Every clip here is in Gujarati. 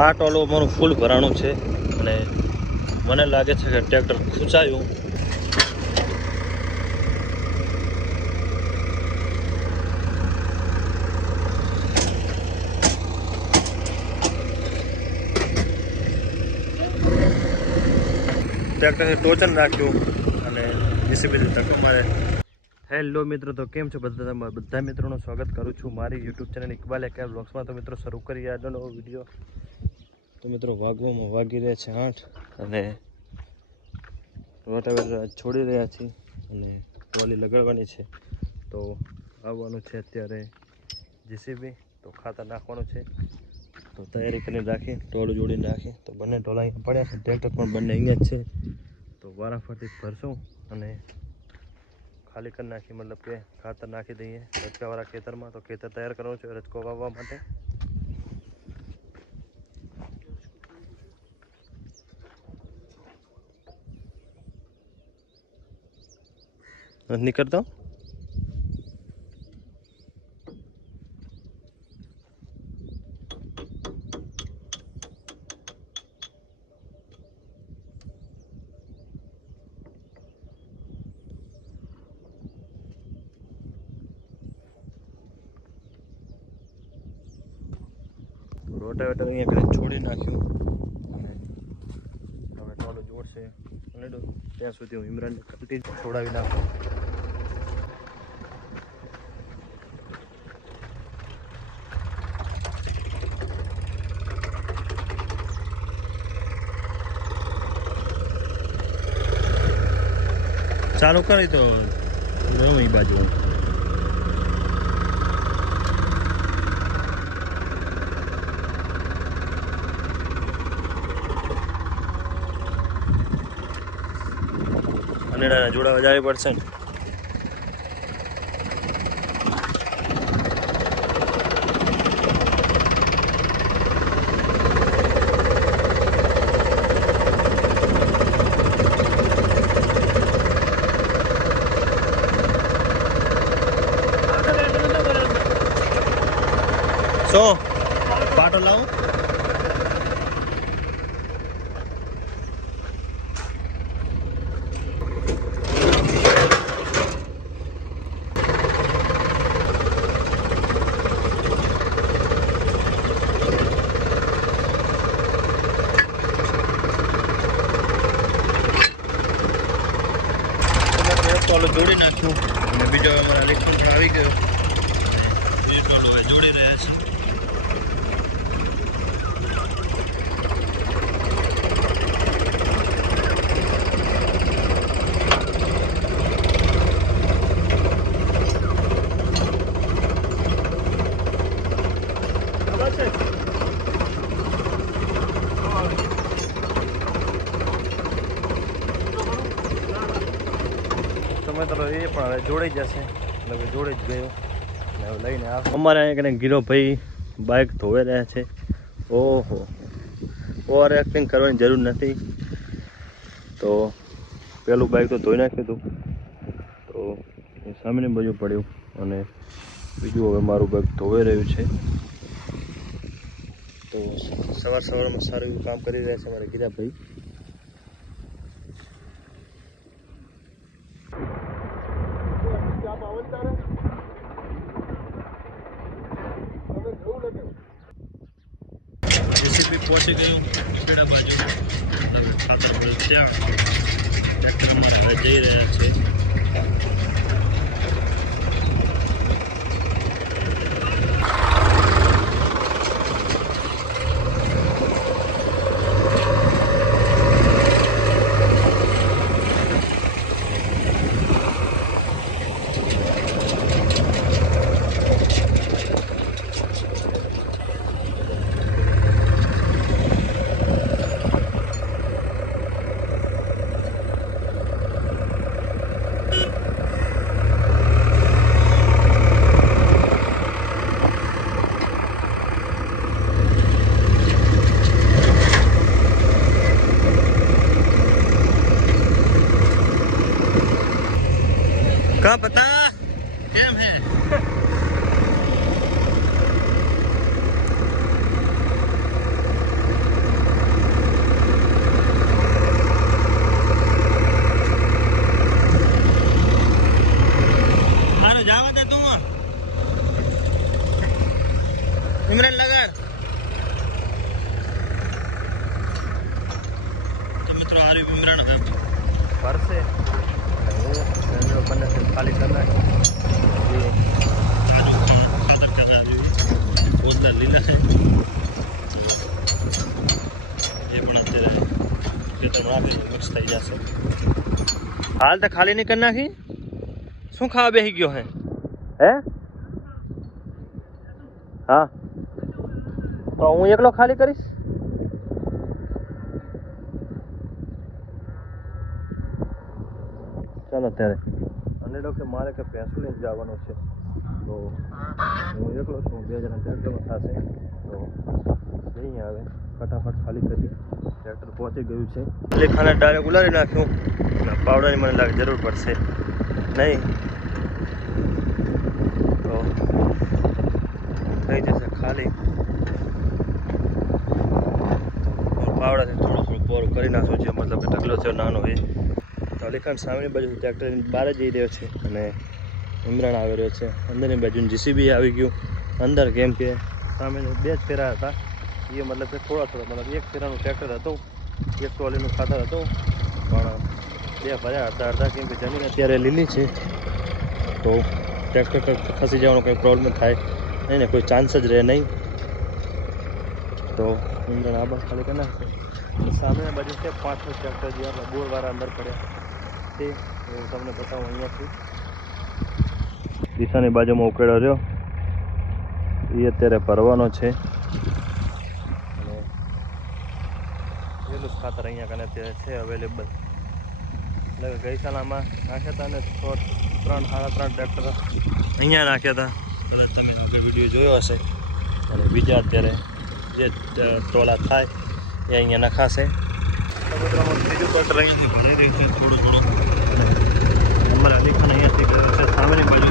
આ ટોલું અમારું ફૂલ ભરાણું છે અને મને લાગે છે કે ટ્રેક્ટર ખૂંચાયું. ટ્રેક્ટરને ટોચન નાખ્યું અને જેસીબી ધક્કો મારે. હેલો મિત્રો, તો કેમ છો બધા મિત્રોનું સ્વાગત કરું છું મારી યુટ્યુબ ચેનલ ઇકબાલ એકેર બ્લોગ્સમાં. તો મિત્રો શરૂ કરી આજનો નવો વિડીયો. તો મિત્રો વાગવામાં વાગી રહ્યા છે 8 અને રોટાવેટર છોડી રહ્યા છીએ અને ટ્રોલી લગાડવાની છે. તો આવવાનું છે અત્યારે જેસીબી, તો ખાતર નાખવાનું છે. તો તૈયારી કરીને રાખી, ટોલું જોડીને રાખી. તો બંને ટોલા અહીંયા પડ્યા છે, ટ્રેક્ટર પણ બંને અહીંયા જ છે. તો વારાફરતી ભરશું અને ખાલી કરી નાખી, મતલબ કે ખાતર નાખી દઈએ રચકાવાળા ખેતરમાં. તો ખેતર તૈયાર કરવાનું છે રચકો વાવવા માટે. નથી કરતો રોટાવેટર અહીંયા કરીને છોડી નાખ્યું અને હવે ટોલું જોડશે અને ત્યાં સુધી હું ઇમરાનને કલ્ટી છોડાવી નાખું. ચાલુ કરી તો રહું એ બાજુ. જોડાવા જવી પડશે ને. શું પાટો લાવું? ટોલો જોડી નાખ્યું અને બીજો અમારા રિક્ષા પણ આવી ગયો. એ ટોલો હવે જોડી રહ્યા છે. તમે તો એ પણ હવે જોડાઈ જશે, એટલે જોડે જ ગયો અને હવે લઈને આવ. અમારે અહીંયા કને ગીરો ભાઈ બાઇક ધોઈ રહ્યા છે. ઓહો, ઓવર એક્ટિંગ કરવાની જરૂર નથી. તો પેલું બાઇક તો ધોઈ નાખ્યું હતું, તો સામેની બાજુ પડ્યું અને બીજું હવે મારું બાઇક ધોવાઈ રહ્યું છે. તો સવારમાં સારું એવું કામ કરી રહ્યા છે અમારે ગીરાભાઈ. જેસીબી પહોંચી ગયું પેડા બાજુ. હવે ખાતર પડે ત્યાં ટ્રેક્ટર અમારે હવે જઈ રહ્યા છે. ખેતરમાં નાખીને મિક્સ થઈ જશે. હાલ તો ખાલી નહીં કરી નાખી. શું ખાવા બેસી ગયો હે? હા, તો હું એકલો ખાલી કરીશ. ચાલો ત્યારે અને ડોક્ટર મારે કે ભેંસું લઈને જવાનું છે, તો હું એકલો છું. 2 જણા ટ્રેક્ટરમાં થશે, તો જઈએ આવે ફટાફટ ખાલી કરી. ટ્રેક્ટર પહોંચી ગયું છે. એટલે ખાને ડાયરેક્ટ ઉલારી નાખ્યું. પાવડાની મને લાગે જરૂર પડશે નહીં, તો થઈ જશે ખાલી. પાવડાથી થોડું પોરું કરી નાખું છે, મતલબ કે ઢગલો છે નાનો એ. તો અલીખાન સામેની બાજુ ટ્રેક્ટર બહાર જઈ રહ્યો છે અને ઇમરાન આવી રહ્યો છે. અંદરની બાજુ જીસીબી આવી ગયું અંદર, કેમ કે સામે 2 જ ફેરા હતા. એ મતલબ કે થોડા મતલબ 1 ફેરાનું ટ્રેક્ટર હતું, 1 ટ્રોલીનું ખાતર હતું, પણ 2 ભર્યા અડધા, કેમ કે જમીન અત્યારે લીલી છે, તો ટ્રેક્ટર ખસી જવાનો કંઈ પ્રોબ્લેમ થાય નહીં ને, કોઈ ચાન્સ જ રહે નહીં. તો ઇમરાન આ બસ ખાલી કરી નાખશે. સામેની બાજુ છે 5 ટ્રેક્ટર જે આપણે બોરવાળા અંદર પડ્યા તે હું તમને બતાવું. અહીંયાથી દિશાની બાજુમાં ઉકેળો રહ્યો એ અત્યારે ભરવાનો છે. અને એટલું જ ખાતર અહીંયા કને અત્યારે છે અવેલેબલ. એટલે ગઈકાલામાં નાખ્યા હતા ને 3 ટ્રેક્ટર અહીંયા નાખ્યા હતા. એટલે તમે આપણે વિડીયો જોયો હશે. અને બીજા અત્યારે જે ટોલા થાય એ અહીંયા નખાશે. સમુદ્રમાં બીજું ટ્રેક્ટર અહીંયાથી ભરી રહ્યું છે થોડું. અમારા અલીખાન અહીંયાથી ગયો છે સામેની બાજુ.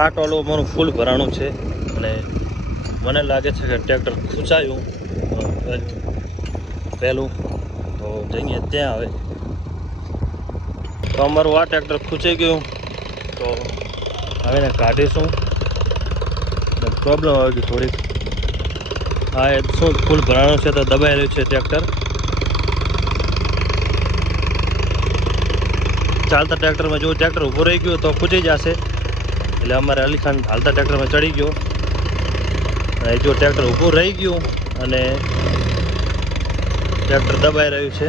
આ ટોલું અમારું ફૂલ ભરાણું છે અને મને લાગે છે કે ટ્રેક્ટર ખૂંચાયું પહેલું, તો જઈએ ત્યાં આવે. તો અમારું આ ટ્રેક્ટર ખૂંચાઈ ગયું, તો હવે એને કાઢીશું. પ્રોબ્લેમ આવી ગઈ થોડીક. હા, એ શું ફૂલ ભરાણું છે તો દબાઈ રહ્યું છે ટ્રેક્ટર. ચાલતા ટ્રેક્ટરમાં જો ટ્રેક્ટર ઊભું રહી ગયું તો ખૂંચી જશે. એટલે અમારે અલીખાન હાલતા ટ્રેક્ટરમાં ચડી ગયો અને જો ટ્રેક્ટર ઊભું રહી ગયું અને ટ્રેક્ટર દબાઈ રહ્યું છે.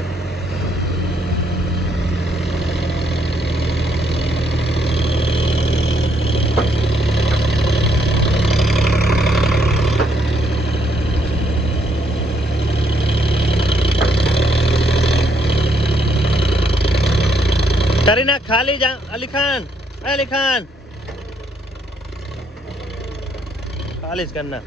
કરી નાખ ખાલી જા અલીખાન. અલીખાન ખાલી જ કરના.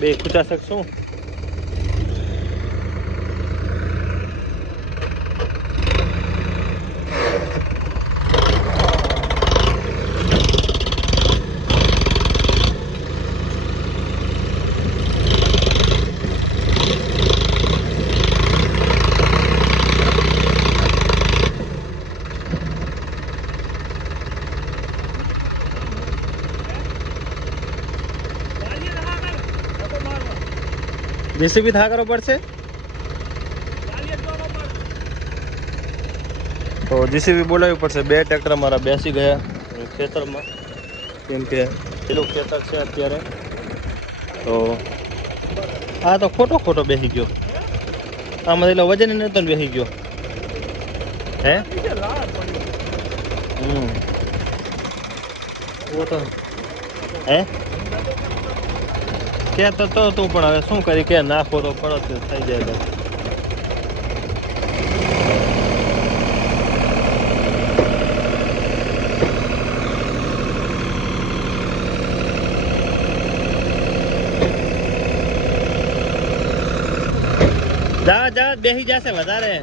બે ખૂચા શકશું. જેસીબી થા કરવો પડશે. તો જેસીબી બોલાવવી પડશે. 2 ટ્રેક્ટર મારા બેસી ગયા ખેતરમાં, કેમ કે પેલું ખેતર છે અત્યારે. તો આ તો ખોટો બેસી ગયો. આમાં એટલે વજન નતો બેસી ગયો. હે તો હે કે તો તું પણ હવે શું કરી કે નાખો તો પડત થઈ જાય. જા બેસી જશે વધારે.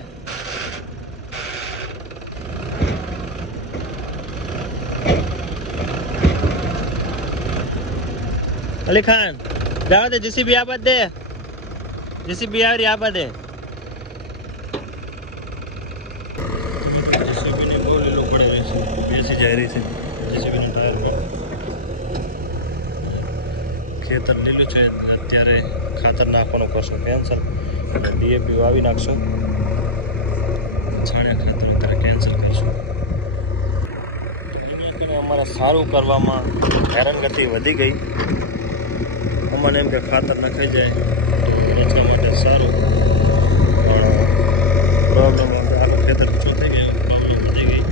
અલીખાન જાવ દે. જેસીબી આબાદ દે. જેસીબી આવી આબાદ દે. રહી છે. જેસીબીનું ટાયર પણ ખેતર લીલું છે. અત્યારે ખાતર નાખવાનું કરશું કેન્સલ. ડીએપી વાવી નાખશું. છાણિયા ખાતર અત્યારે કેન્સલ કરશું. અમારે સારું કરવામાં હેરાનગતિ વધી ગઈ. અમને એમ કે ખાતર નખાઈ જાય તો વેચવા માટે સારું, પણ પ્રોબ્લેમ આખું ખેતર ઓછું થઈ ગયું. પ્રોબ્લેમ વધી ગઈ.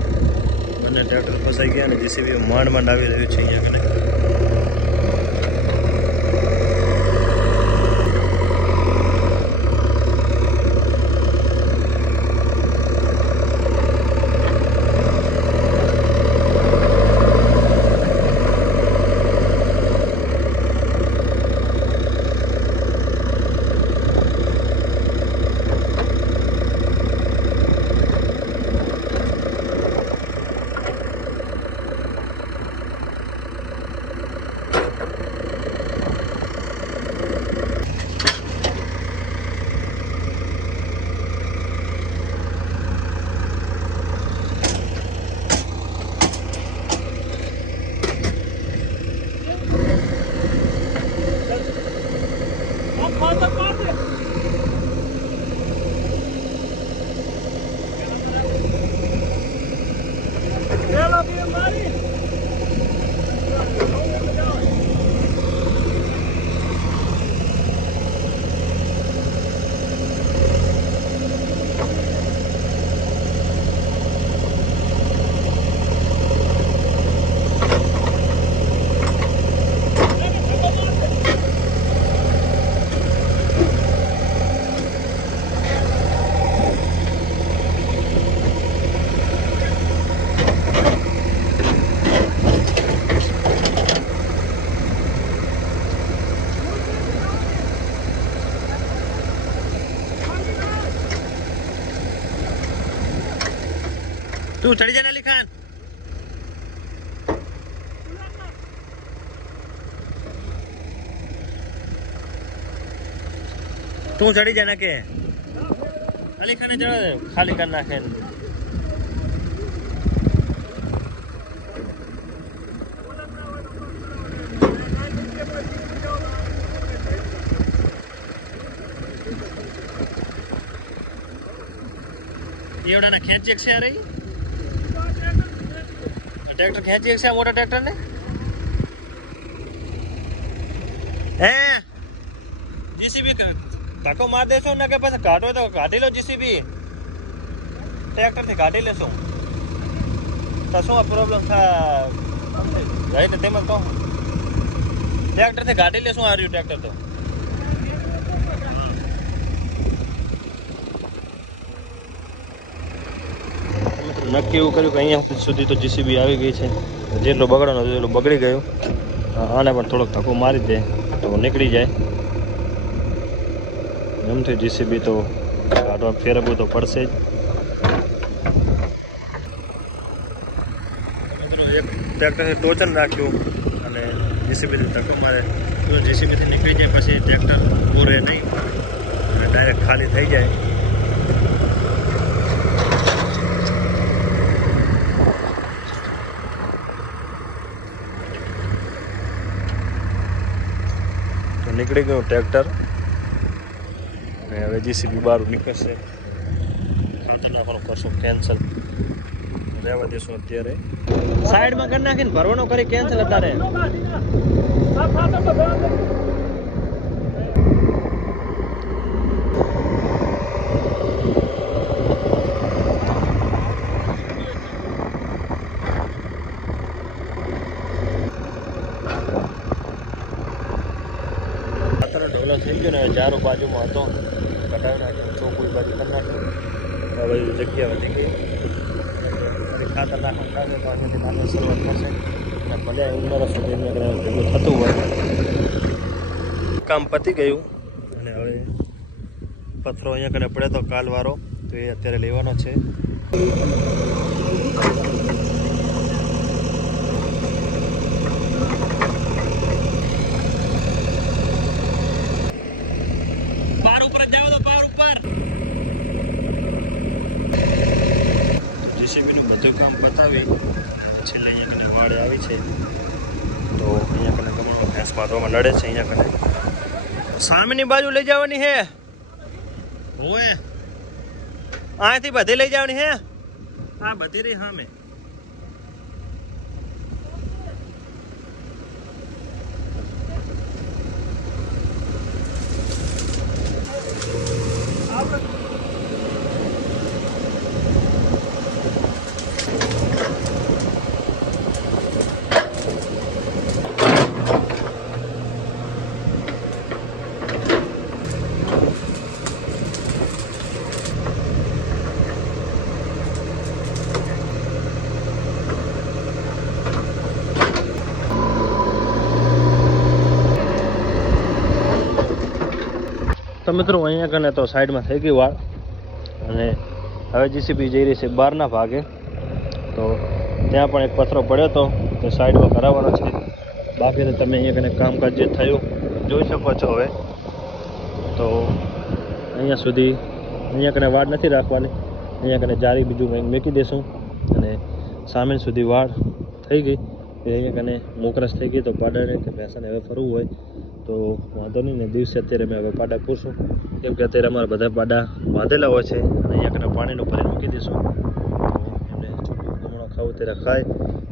બંને ટ્રેક્ટર ફસાઈ ગયા અને જેસીબી માંડ આવી રહ્યું છે અહીંયા કને. તું ચડી જા અલી ખાન. તું ચડી જા ને કે અલી ખાને ચડે ખાલી કરી નાખે. એવડા ના ખેંચી છે યાર. ट्रैक्टर खेची है मोटा ट्रैक्टर ने जीसीबी धक्को मार देशो ना के पास काटो तो काटी लो. जीसीबी ट्रैक्टर थी काटी लेशो तो शू प्रॉब्लम था गई तो तेम कहूँ ट्रैक्टर थी काटी लेशो. आ रही ट्रैक्टर तो નક્કી એવું કર્યું કે અહીંયા સુધી તો જીસીબી આવી ગઈ છે. જેટલો બગડવાનો હતો એટલો બગડી ગયો. આને પણ થોડોક ધક્કો મારી દે તો નીકળી જાય. એમથી જીસીબી તો કાઢવા ફેરવવું તો પડશે જ. એક ટ્રેક્ટરથી ટોચન રાખ્યું અને જીસીબીથી ધક્કો મારે તો જીસીબીથી નીકળી જાય. પછી ટ્રેક્ટર પૂરે નહીં અને ડાયરેક્ટ ખાલી થઈ જાય. નીકળી ગયું ટ્રેક્ટર અને હવે જીસીબી બહાર નીકળશે. ખાતર નાખવાનું કરશું કેન્સલ. રહેવા દેશું અત્યારે. સાઈડમાં કરી નાખીને ભરવાનો કરી કેન્સલ અત્યારે. ઢોલો થઈ ગયો ને ચારો બાજુમાં હતો કટાવી નાખ્યો. ચોખ્ખું બાજુ કરી નાખ્યું. હવે જગ્યા વધી ગઈ. ખાતર નાખવાનું લાગે તો અહીંયાથી નાખવાની શરૂઆત થશે અને ભલે ઉંમર સુધી ભેગું થતું હોય. કામ પતી ગયું અને હવે પથ્થરો અહીંયા કને પડે તો કાલવારો તો એ અત્યારે લેવાનો છે. પાર ઉપર જ જાવ તો પાર ઉપર. જીસીબીનું બધું કામ પતાવી છેલ્લે અહીંયા કને વાડે આવી છે તો અહીંયા કને ગમણો ભેંસ બાંધવામાં નડે છે અહીંયા કને સામેની બાજુ લઈ જવાની હે ઓએ અહીંથી બધી લઈ જવાની હે આ બધી રહી સામે તો મિત્રો અહીંયા કને તો સાઈડમાં થઈ ગઈ વાળ અને હવે જીસીબી જઈ રહી છે બહારના ભાગે તો ત્યાં પણ એક પથરો પડ્યો હતો તો સાઈડમાં કરાવવાનો છે બાકી તો તમે અહીંયા કને કામકાજ જે થયું જોઈ શકો છો હવે તો અહીંયા સુધી અહીંયા કને વાળ નથી રાખવાની અહીંયા કને જારી બીજું કંઈક મૂકી દઈશું અને સામે સુધી વાળ થઈ ગઈ અહીંયા કને મોકરસ થઈ ગઈ તો પાડાને કે ભેંસાને હવે ફરવું હોય તો વાંધો નહીં ને દિવસે અત્યારે મેં હવે પાડા પૂરશું કેમ કે અત્યારે અમારા બધા પાડા બાંધેલા હોય છે અને અહીંયા કને પાણીનું ભરીને મૂકી દઈશું તો એમને છોકરું ગમણો ખાવું ત્યારે ખાય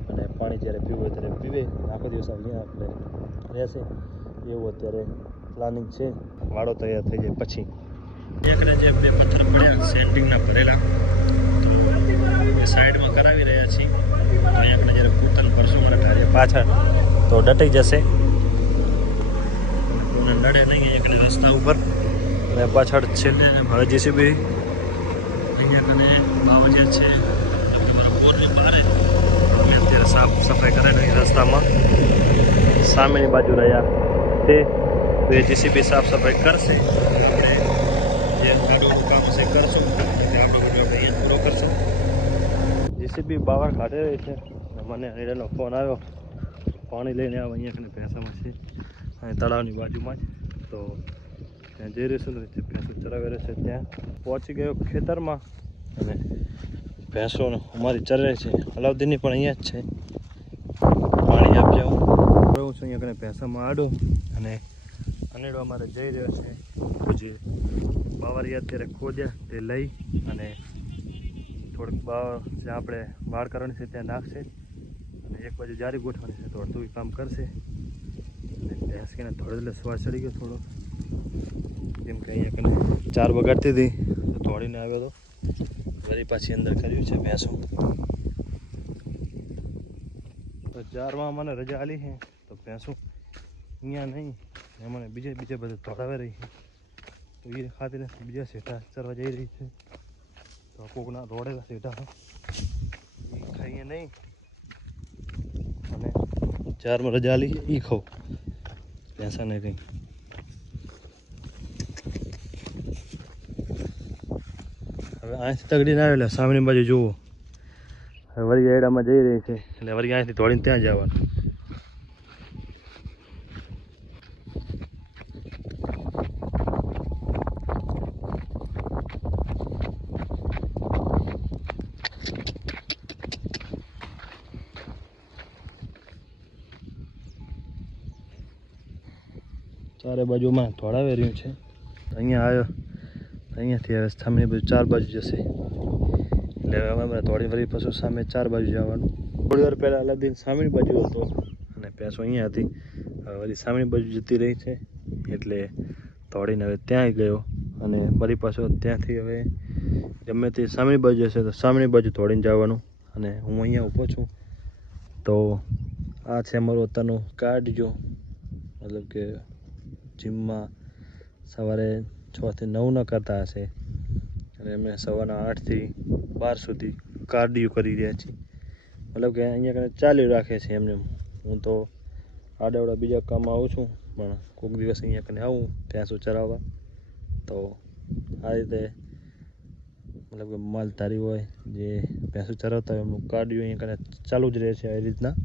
અને પાણી જ્યારે પીવું હોય ત્યારે પીવે આખો દિવસ અહીંયા આપણે રહેશે એવું અત્યારે પ્લાનિંગ છે વાળો તૈયાર થઈ જાય પછી અહીંયા જે બે પથ્થર પડ્યા સેન્ટિંગના ભરેલા તો એ સાઈડમાં કરાવી રહ્યા છીએ તો અહીંયા જ્યારે કૂતન ભરશું મારા ઠારીએ પાછળ તો ડટી જશે નડે નહીં એક રસ્તા ઉપર અને પાછળ છેલ્લે હવે જીસીબી અહીંયા કને બાવજિયા છે મારા બોરની બહાર અમે અત્યારે સાફ સફાઈ કરે નહીં રસ્તામાં સામેની બાજુ રહ્યા તે એ જીસીબી સાફ સફાઈ કરશે આપણે જે ગાડું કામ છે કરશું એટલે આપણો વિડીયો અહીંયા પૂરો કરશું જીસીબી બહાર કાઢી રહી છે મને અનિડાનો ફોન આવ્યો પાણી લઈને આવ અહીંયા કને ભેંસામાં છે અને તળાવની બાજુમાં જ તો ત્યાં જઈ રહીશું ને ભેંસો ચરાવી રહેશે ત્યાં પહોંચી ગયો ખેતરમાં અને ભેંસો અમારી ચરે છે અલાઉદ્દીનની પણ અહીંયા જ છે પાણી આપજો રહું છું અહીંયા કને ભેંસામાં આડું અને અનેડો અમારે જઈ રહ્યો છે જે બાવરિયા અત્યારે ખોદ્યા તે લઈ અને થોડીક જ્યાં આપણે વાળ કરવાની છે ત્યાં નાખશે અને એક બાજુ જારી ગોઠવાની છે તો અડધું કામ કરશે ભેંસ કે થોડો એટલે સ્વાદ ચડી ગયો થોડો કેમ કે અહીંયા કને 4 વગાડતી હતી તો દોડીને આવ્યો હતો વળી પાછી અંદર કર્યું છે ભેંસો તો 4માં મને રજા આલી છે તો ભેંસો અહીંયા નહીં મને બીજે બધે દોડાવી રહી છે તો એ ખાતી નથી બીજા શેઠા ચરવા જઈ રહી છે તો કોકના દોડેલા શેઠા એ ખાઈએ નહીં અને 4માં રજા આલી એ ખાઉં ભેંસા નહીં કંઈ હવે અહીંથી તગડી ના એટલે સામેની બાજુ જુઓ હવે વળી એડામાં જઈ રહી છે એટલે વળી અહીંથી દોડીને ત્યાં જવાનું ચારે બાજુમાં દોડાવી રહ્યું છે અહીંયા આવ્યો અહીંયાથી હવે સામેની બાજુ 4 બાજુ જશે એટલે હવે અમે દોડી વળી પાછું સામે 4 બાજુ જવાનું થોડી વાર પહેલાં અલાઉદ્દીન સામેની બાજુ હતો અને ભેંસો અહીંયા હતી હવે વળી સામેની બાજુ જતી રહી છે એટલે દોડીને હવે ત્યાં ગયો અને વળી પાછો ત્યાંથી હવે ગમે તે સામેની બાજુ જશે તો સામેની બાજુ દોડીને જવાનું અને હું અહીંયા ઊભો છું તો આ છે અમારું અત્યારનું કાર્ડિયો મતલબ કે જીમમાં સવારે 6 થી 9 ન કરતા હશે અને અમે સવારના 8 થી 12 સુધી કાર્ડિયો કરી રહ્યા છીએ મતલબ કે અહીંયા કને ચાલ્યું રાખે છે એમને હું તો આડાવડા બીજા કામમાં આવું છું પણ કોઈક દિવસ અહીંયા કને આવું ભેંસો ચરાવવા તો આ રીતે મતલબ કે માલધારી હોય જે ભેંસો ચરાવતા હોય એમનું કાર્ડિયો અહીંયા કને ચાલુ જ રહે છે એ રીતના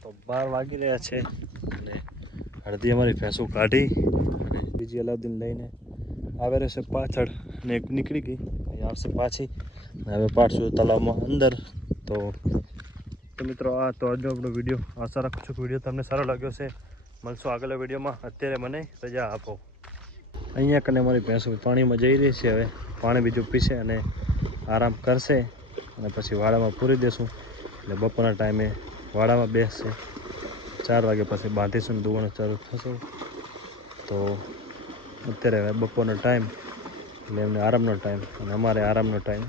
તો 12 વાગી રહ્યા છે અને અડધી અમારી ભેંસો કાઢી અને બીજી અલાઉદ્દીન લઈને આવે રહેશે પાછળ અને એક નીકળી ગઈ અહીંયા આવશે પાછી અને હવે પાડશું તલાવમાં અંદર તો તો મિત્રો આ તો આજનો આપણો વિડીયો, આશા રાખું છું કે વિડીયો તમને સારો લાગ્યો છે. મળશું આગલા વિડીયોમાં. અત્યારે મને રજા આપો. અહીંયા કને મારી ભેંસો પાણીમાં જઈ રહી છે. હવે પાણી બીજું પીશે અને આરામ કરશે અને પછી વાડામાં પૂરી દેશું. એટલે બપોરના ટાઈમે વાડામાં બેસશે. 4 વાગે પછી બાંધીશું ને દુવાણું ચાલુ થશે. તો અત્યારે હવે બપોરનો ટાઈમ એટલે એમને આરામનો ટાઈમ અને અમારે આરામનો ટાઈમ